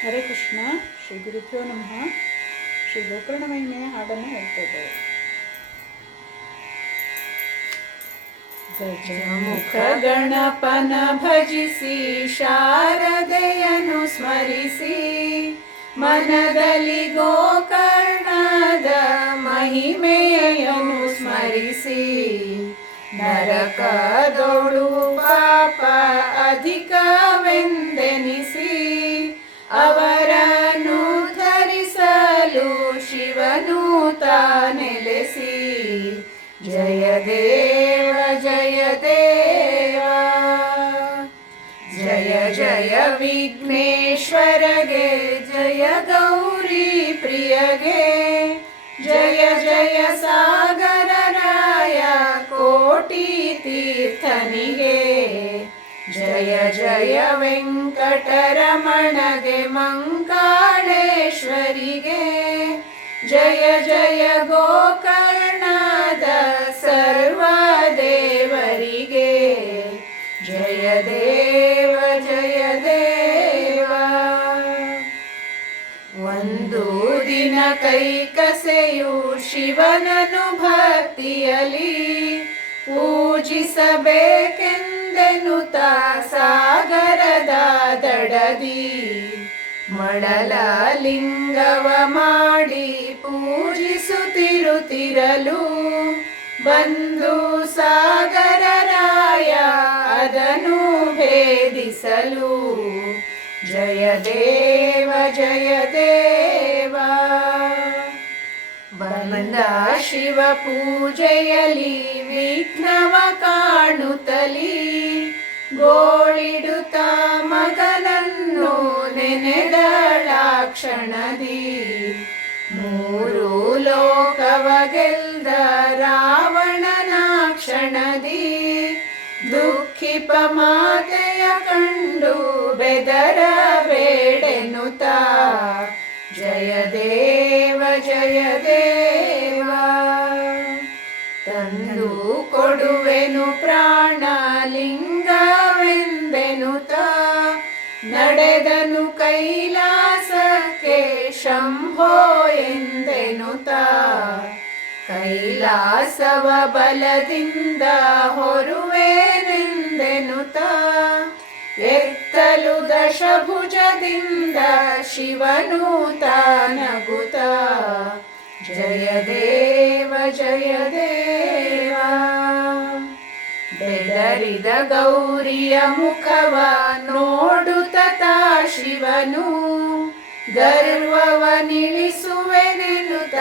ಹರೇ ಕೃಷ್ಣ. ಶ್ರೀ ಗುರುಭ್ಯೋ ನಮಃ. ಶ್ರೀ ಗೋಕರ್ಣ ಮಹಿಮೆಯ ಹಾಡನ್ನು ಹೇಳ್ತಾ ಇದ್ದೇವೆ. ಗಜಮುಖ ಗಣಪನ ಭಜಿಸಿ ಶಾರದೆಯನ್ನು ಸ್ಮರಿಸಿ ಮನದಲ್ಲಿ ಗೋಕರ್ಣದ ಮಹಿಮೆಯನ್ನು ಸ್ಮರಿಸಿ ನರಕದೊಳು ಪಾಪ ಅಧಿಕವೆಂದೆನಿಸಿ ಅವರನ್ನು ಧರಿಸಲು ಶಿವನು ತಾನೆಲೆಸಿ ಜಯ ದೇವ ಜಯ ದೇವ ಜಯ ಜಯ ವಿಘ್ನೇಶ್ವರಗೆ ಜಯ ಗೌರಿ ಪ್ರಿಯಗೆ ಜಯ ಜಯ ಸಾಗರ ರಾಯ ಕೋಟಿ ತೀರ್ಥನಿಗೆ ಜಯ ಜಯ ವೆಂಕಟರಮಣಗೆ ಮಂಕಾಳೇಶ್ವರಿಗೆ ಜಯ ಜಯ ಗೋಕರ್ಣದ ಸರ್ವ ದೇವರಿಗೆ ಜಯ ದೇವ ಜಯ ದೇವ. ಒಂದು ದಿನ ಕೈಕಸೆಯು ಶಿವನನು ಭಕ್ತಿಯಲಿ ಪೂಜಿಸಬೇಕೆಂದೆನುತ ಸಾಗರದ ದಡದಿ ಮಳಲ ಲಿಂಗವ ಮಾಡಿ ಪೂಜಿಸುತ್ತಿರುತ್ತಿರಲು ಬಂದು ಸಾಗರ ರಾಯ ಅದನ್ನು ಭೇದಿಸಲು ಜಯ ದೇವ ಜಯ ದೇವ. ಬಂದ ಶಿವ ಪೂಜೆಯಲಿ ವಿಘ್ನವ ಕಾಣುತ್ತಲಿ ಗೋಳಿಡುತ್ತ ಮಗನನ್ನು ನೆನೆದಳಾಕ್ಷಣದಿ ಮೂರು ಲೋಕವ ಗೆಲ್ದ ರಾವಣನ ಕ್ಷಣದಿ ದುಃಖಿಪ ಮಾತೆಯ ಕಂಡು ಬೆದರಬೇಡೆನುತ ಜಯ ದೇವ ಜಯ ದೇವ. ತಂದು ಕೊಡುವೆನು ಪ್ರಾಣ ಲಿಂಗವೆಂದೆನುತ ನಡೆದನು ಕೈಲಾಸಕ್ಕೆ ಶಂಭೋ ಎಂದೆನುತ ಕೈಲಾಸವ ಬಲದಿಂದ ಹೊರುವೆನೆಂದೆನುತ ಎತ್ತಲು ದಶಭುಜದಿಂದ ಶಿವನು ತಾನಗುತ ಜಯ ದೇವ ಜಯ ದೇವ. ಬೆದರಿದ ಗೌರಿಯ ಮುಖವ ನೋಡುತ್ತ ಶಿವನು ಗರ್ವವ ನಿಲ್ಲಿಸುವೆನೆನುತ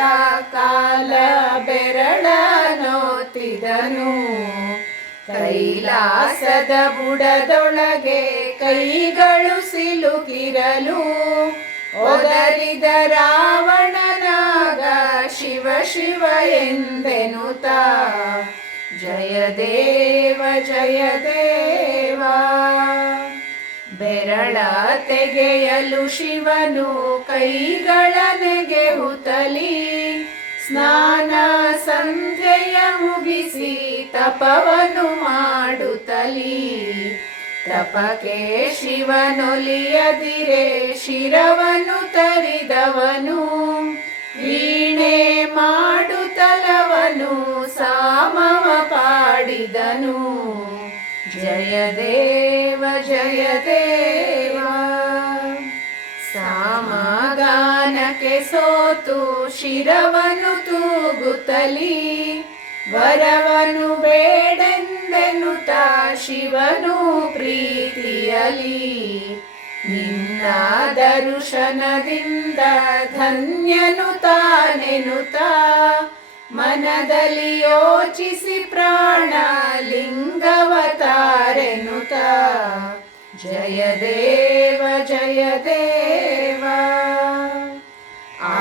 ಕಾಲ ಬೆರಳ ನೋತಿದನು ಕೈಲಾಸದ ಬುಡದೊಳಗೆ ಕೈಗಳು ಸಿಲುಕಿರಲು ಒದರಿದ ರಾವಣನಾಗ ಶಿವ ಶಿವ ಎಂದೆನುತ ಜಯ ದೇವ ಜಯ ದೇವ. ಬೆರಳ ತೆಗೆಯಲು ಶಿವನು ಕೈಗಳ ನೆಗೆಹುತ್ತಲಿ ಸ್ನಾನ ಸಂಧ್ಯೆಯ ಮುಗಿಸಿ ತಪವನು ಮಾಡುತ್ತಲಿ ತಪಕ್ಕೆ ಶಿವನೊಲಿಯದಿರೆ ಶಿರವನು ತರಿದವನು ವೀಣೆ ಮಾಡುತ್ತಲವನು ಸಾಮವ ಪಾಡಿದನು ಜಯ ದೇವ ಜಯ ದೇವ. ಸಾಮಗಾನಕ್ಕೆ ಸೋತು ಶಿರವನು ತೂಗುತ್ತಲಿ ವರವನು ಬೇಡೆಂದೆನುತ ಶಿವನು ಪ್ರೀತಿಯಲಿ ನಿನ್ನ ದರ್ಶನದಿಂದ ಧನ್ಯನು ತಾನೆನುತ ಮನದಲ್ಲಿ ಯೋಚಿಸಿ ಪ್ರಾಣ ಲಿಂಗವತಾರೆನುತ ಜಯ ದೇವ ಜಯ ದೇವ.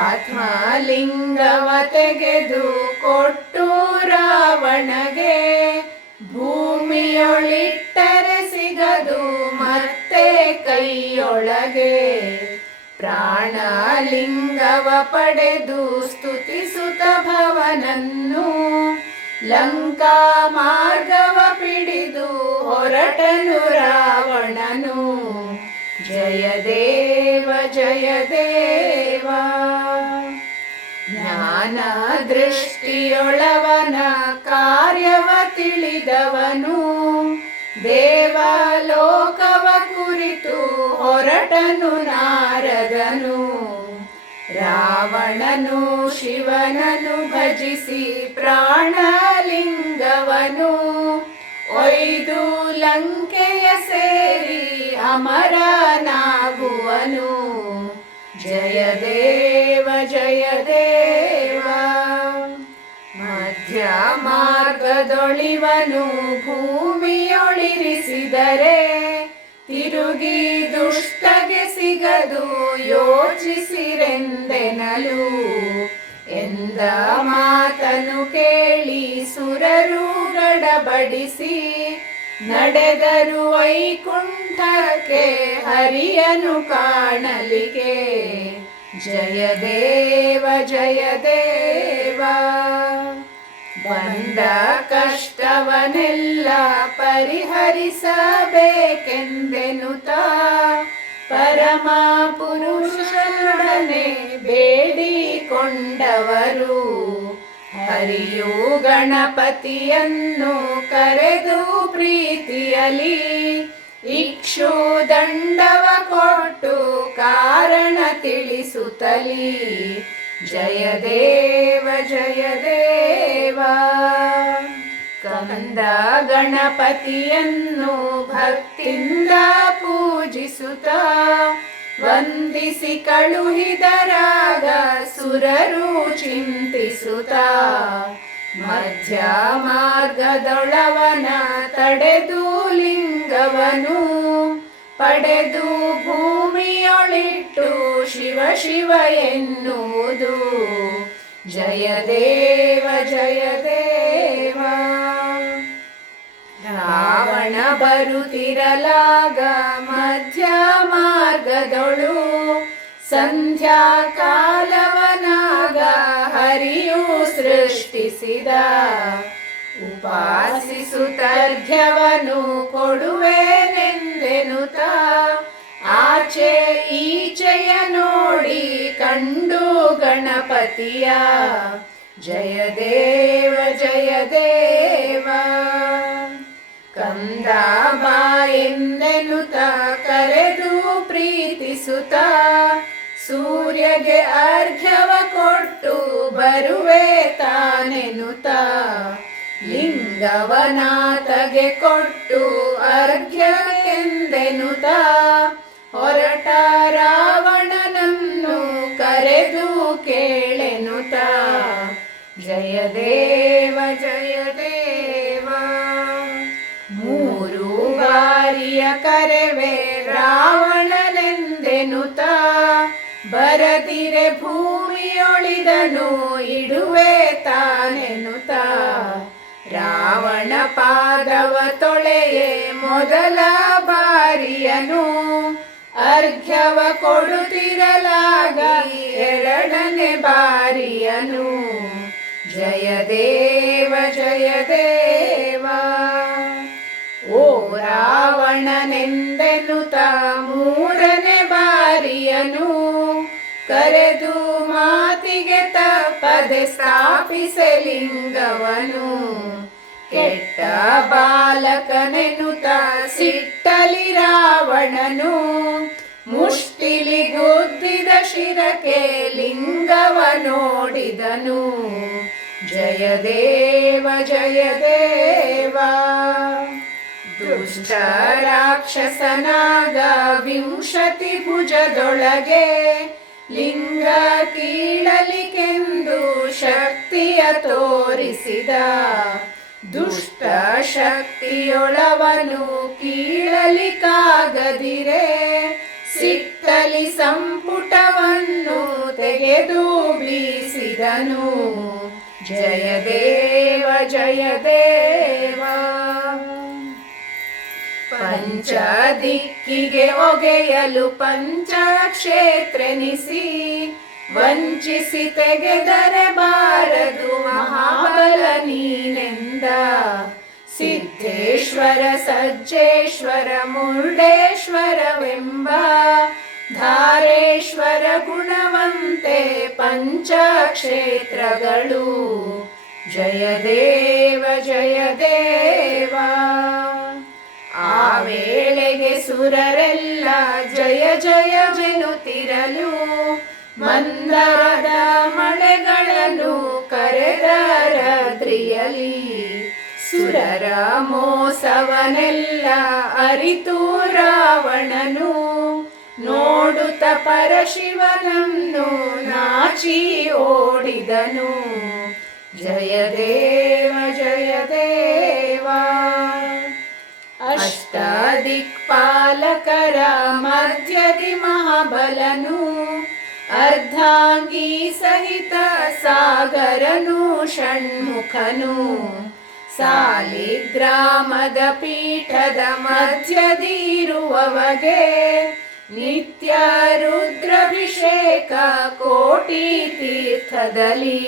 ಆತ್ಮಲಿಂಗವ ತೆಗೆದು ಕೊಟ್ಟು ರಾವಣಗೆ ಭೂಮಿಯೊಳಿಟ್ಟರೆ ಸಿಗದು ಮತ್ತೆ ಕೈಯೊಳಗೆ ಪ್ರಾಣಲಿಂಗವ ಪಡೆದು ಸ್ತುತಿಸುತ್ತ ಭವನನ್ನು ಲಂಕಾ ಮಾರ್ಗವ ಪಿಡಿದು ಹೊರಟನು ರಾವಣನು ಜಯ ದೇವ ಜಯ ದೇವ. ಜ್ಞಾನ ದೃಷ್ಟಿಯೊಳವನ ಕಾರ್ಯವ ತಿಳಿದವನು, ದೇವಲೋಕವ ಕುರಿತು ಹೊರಟನು ನಾರದನು. ರಾವಣನು ಶಿವನನು ಭಜಿಸಿ ಪ್ರಾಣಲಿಂಗವನು, ಒಯ್ದು ಲಂಕೆಯ ಸೇರಿ ಅಮರನಾಗುವನು. ಜಯ ದೇವ ಜಯ ದೇವ. ಮಧ್ಯ ಮಾರ್ಗದೊಳಿವನು ಭೂಮಿಯೊಳಿರಿಸಿದರೆ, ತಿರುಗಿ ದುಷ್ಟಗೆ ಸಿಗದು ಯೋಚಿಸಿರೆಂದೆನಲು. ಎಂದ ಮಾತನು ಕೇಳಿ ಸುರರು ಗಡಬಡಿಸಿ, ನಡೆದರು ವೈಕುಂಠಕ್ಕೆ ಹರಿಯನು ಕಾಣಲಿಗೆ. ಜಯ ದೇವ ಜಯ ದೇವ. ಬಂದ ಕಷ್ಟವನೆಲ್ಲ ಪರಿಹರಿಸಬೇಕೆಂದೆನುತ, ಪರಮ ಪುರುಷರೊಡನೆ ಬೇಡಿಕೊಂಡವರು. ಹರಿಯು ಗಣಪತಿಯನ್ನು ಕರೆದು ಪ್ರೀತಿಯಲಿ, ಇಕ್ಷು ದಂಡವ ಕೊಟ್ಟು ಕಾರಣ ತಿಳಿಸುತ್ತಲಿ. ಜಯ ದೇವ ಜಯ ದೇವ. ಕಂದ ಗಣಪತಿಯನ್ನು ಭಕ್ತಿಯಿಂದ ಪೂಜಿಸುತ್ತ, ವಂದಿಸಿ ಕಳುಹಿದರಾಗ ಸುರರು ಚಿಂತಿಸುತ್ತ. ಮಧ್ಯ ಮಾರ್ಗದೊಳವನ ತಡೆದು ಲಿಂಗವನು, ಪಡೆದು ಭೂಮಿಯೊಳಿಟ್ಟು ಶಿವ ಶಿವ ಎನ್ನುವುದು. ಜಯ ದೇವ ಜಯ ದೇವ. ರಾವಣ ಬರುತ್ತಿರಲಾಗ ಮಧ್ಯ ಮಾರ್ಗದೊಳು, ಸಂಧ್ಯಾ ಕಾಲವನಾಗ ಹರಿಯು ಸೃಷ್ಟಿಸಿದ. ಉಪಾಸಿಸುತ್ತರ್ಘ್ಯವನು ಕೊಡುವೆನೆಂದೆನುತ, ಆಚೆ ಈಚೆಯ ನೋಡಿ ಕಂಡು ಗಣಪತಿಯ. ಜಯ ದೇವ ಜಯ ದೇವ. ಕಂದ ಬಾ ಎಂದೆನುತ ಕರೆದು ಪ್ರೀತಿಸುತ್ತ, ಸೂರ್ಯಗೆ ಅರ್ಘ್ಯವ ಕೊಟ್ಟು ಬರುವೆ ತಾನೆನುತ. ಲಿಂಗವನಾಥಗೆ ಕೊಟ್ಟು ಅರ್ಘ್ಯಕ್ಕೆಂದೆನುತ, ಹೊರಟ ರಾವಣನನ್ನು ಕರೆದು ಕೇಳೆನುತ. ಜಯ ದೇವ ಜಯ ದೇವ. ಮೂರು ಬಾರಿಯ ಕರೆವೆ ರಾವಣನೆಂದೆನುತ, ಬರದಿರೆ ಭೂಮಿಯೊಳಿದನು ಇಡುವೆ ತಾನೆನುತ. ರಾವಣ ಪಾದವ ತೊಳೆಯೇ ಮೊದಲ ಬಾರಿಯನು, ಅರ್ಘ್ಯವ ಕೊಡುತ್ತಿರಲಾಗ ಎರಡನೇ ಬಾರಿಯನು. ಜಯ ದೇವ ಜಯ ದೇವ. ಓ ರಾವಣನೆಂದೆನುತ ಮೂರನೇ ಬಾರಿಯನು, ಕರೆದು ಮಾತಿಗೆ ತಪ್ಪದೆ ಸ್ಥಾಪಿಸಲಿಂಗವನು. ಕೆಟ್ಟ ಬಾಲಕನೆನುತ ಸಿಟ್ಟಲಿ ರಾವಣನು, ಮುಷ್ಟಿಲಿ ಗುದ್ದಿದ ಶಿರಕ್ಕೆ ಲಿಂಗವ ನೋಡಿದನು. ಜಯ ದೇವ ಜಯ ದೇವ. ದುಷ್ಟ ರಾಕ್ಷಸನಾಗ ವಿಂಶತಿ ಭುಜದೊಳಗೆ, ಲಿಂಗ ಕೀಳಲಿಕೆಂದು ಶಕ್ತಿಯ ತೋರಿಸಿದ. ದುಷ್ಟ ಶಕ್ತಿಯೊಳವನು ಕೀಳಲಿಕ್ಕಾಗದಿರೆ, ಸಿಕ್ಕಲಿ ಸಂಪುಟವನ್ನು ತೆಗೆದು ಬೀಸಿದನು. ಜಯ ದೇವ ಜಯ ದೇವ. ಪಂಚ ದಿಕ್ಕಿಗೆ ಒಗೆಯಲು ಪಂಚಕ್ಷೇತ್ರೆನಿಸಿ, ವಂಚಿಸಿ ತೆಗೆದರೆ ಬಾರದು ಮಹಾಬಲ ನೀನೆಂದ. ಸಿದ್ಧೇಶ್ವರ ಸಜ್ಜೇಶ್ವರ ಮುರುಡೇಶ್ವರವೆಂಬ ಧಾರೇಶ್ವರ ಗುಣವಂತೆ ಪಂಚಕ್ಷೇತ್ರಗಳು. ಜಯ ದೇವ ಜಯ ದೇವ. ಆ ವೇಳೆಗೆ ಸುರರೆಲ್ಲ ಜಯ ಜಯವೆನುತ್ತಿರಲು ಮಂದರದ ಮಳೆಗಳನ್ನು ಕರೆದರದ್ರಿಯಲಿ. ಸುರರ ಮೋಸವನೆಲ್ಲ ಅರಿತು ರಾವಣನು ನೋಡುತ್ತ ಪರಶಿವನನ್ನು ನಾಚಿ ಓಡಿದನು. ಜಯ ದೇವ ಜಯ ದೇವ. ಅಷ್ಟದಿಕ್ಪಾಲಕರ ಮಧ್ಯದಿ ಮಹಾಬಲನು ಅರ್ಧಾಂಗಿ ಸಹಿತ ಸಾಗರನು ಷಣ್ಮುಖನು. ಸಾಲಿಗ್ರಾಮದ ಪೀಠದ ಮಧ್ಯದಿರುವವಗೆ ನಿತ್ಯ ರುದ್ರಾಭಿಷೇಕ ಕೋಟಿ ತೀರ್ಥದಲ್ಲಿ.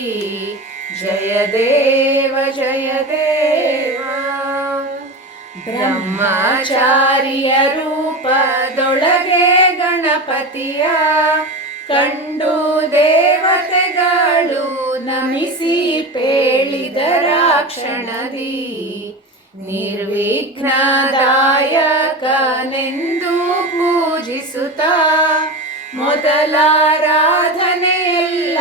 ಜಯ ದೇವ ಜಯ ದೇವ. ಬ್ರಹ್ಮಚಾರಿಯ ರೂಪದೊಳಗೆ ಗಣಪತಿಯ ಕಂಡು ದೇವತೆಗಳು ನಮಿಸಿ ಪೇಳಿದರಾಕ್ಷಣದಿ. ನಿರ್ವಿಘ್ನದಾಯಕನೆಂದು ಪೂಜಿಸುತ್ತಾ ಮೊದಲಾರಾಧನೆಯೆಲ್ಲ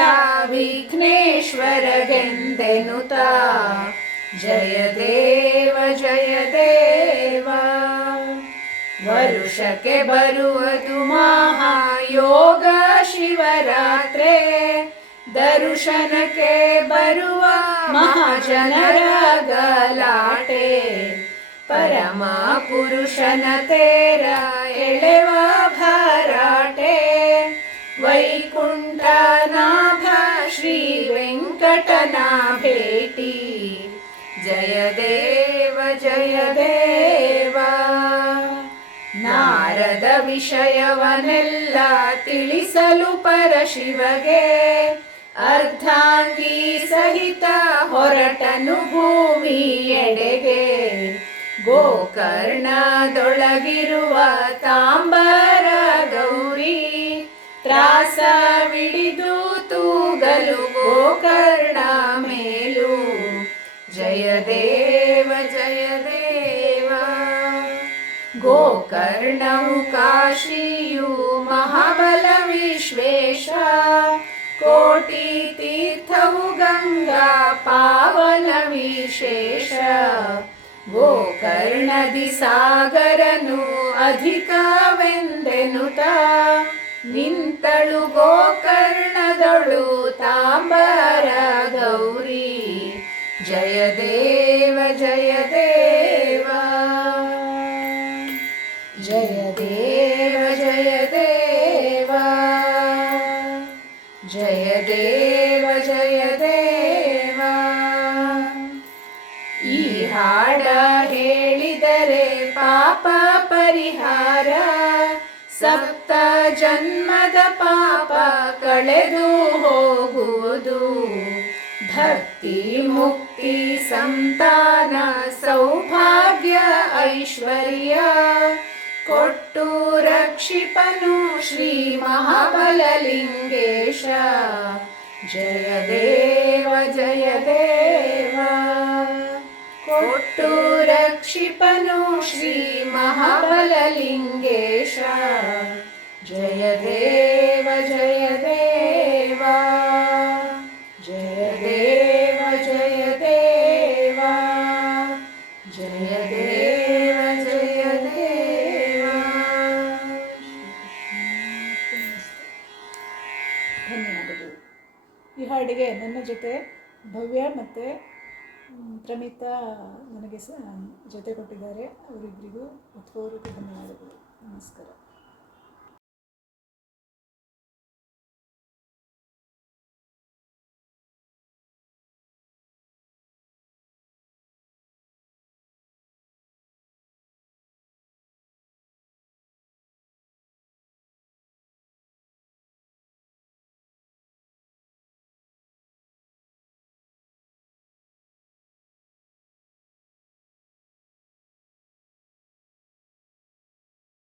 ವಿಘ್ನೇಶ್ವರಗೆಂದೆನುತಾ. ಜಯ ದೇವ ಜಯ ದೇವ. ವರುಷಕ್ಕೆ ಬರುವುದು ಮಹಾಯೋಗ ಶಿವರಾತ್ರೆ. ದರ್ಶನಕ್ಕೆ ಬರುವ ಮಹಾಜನರ ಗಲಾಟೆ. ಪರಮ ಪುರುಷನ ತೇರ ಎಳೆವ ಭರಾಟೆ. ವೈಕುಂಠನಾಭ ಶ್ರೀ ವೆಂಕಟನ ಭೇಟಿ. ಜಯ ದೇವ ಜಯ ದೇವ. ನಾರದ ವಿಷಯವನ್ನೆಲ್ಲ ತಿಳಿಸಲು ಪರಶಿವಗೆ ಅರ್ಧಾಂಗಿ ಸಹಿತ ಹೊರಟನು ಭೂಮಿಯೆಡೆಗೆ. ಗೋಕರ್ಣದೊಳಗಿರುವ ತಾಂಬರ ಗೌರಿ ತ್ರಾಸವಿಡಿದು ತೂಗಲು ಗೋಕರ್ಣ ಮೇಲು. ಜಯ ದೇವ ಜಯ ದೇವ. ಗೋಕರ್ಣವು ಕಾಶಿಯು ಮಹಾಬಲ ವಿಶ್ವೇಶ. ಕೋಟಿ ತೀರ್ಥವು ಗಂಗಾ ಪಾವನ ವಿಶೇಷ. ಗೋಕರ್ಣದಿ ಸಾಗರನು ಅಧಿಕವೆಂದೆನುತಾ ನಿಂತಳು ಗೋಕರ್ಣದೊಳು ತಾಂಬರ ಗೌರಿ. ಜಯ ದೇವ ಜಯ ದೇವ. ಜಯ ದೇವ ಜಯ ದೇವ. ಜಯ ದೇವ ಜಯ ದೇವ. ಈ ಹಾಡ ಹೇಳಿದರೆ ಪಾಪ ಪರಿಹಾರ. ಸಪ್ತ ಜನ್ಮದ ಪಾಪ ಕಳೆದು ಹೋಗುವುದು. ಭಕ್ತಿ ಮುಕ್ತಿ ಸಂತಾನ ಸೌಭಾಗ್ಯ ಐಶ್ವರ್ಯ ಕೊಟ್ಟು ರಕ್ಷಿಪನು ಶ್ರೀ ಮಹಾಬಲಲಿಂಗೇಶ. ಜಯ ದೇವ ಜಯ ದೇವ. ಕೊಟ್ಟು ರಕ್ಷಿಪನು ಶ್ರೀ ಮಹಾಬಲಲಿಂಗೇಶ. ಜಯ ದೇವ ಜಯ ದೇವ. ಜಯ ದೇವ ಜಯ ದೇವ. ಜಯ ದೇವ ಜಯ ದೇವ. ಧನ್ಯವಾದಗಳು. ಈ ಹಾಡಿಗೆ ನನ್ನ ಜೊತೆ ಭವ್ಯ ಮತ್ತು ಪ್ರಮಿತಾ ನನಗೆ ಜೊತೆ ಕೊಟ್ಟಿದ್ದಾರೆ. ಅವರಿಬ್ಬರಿಗೂ ಹೃತ್ಪೂರ್ವಕ ಧನ್ಯವಾದಗಳು. ನಮಸ್ಕಾರ.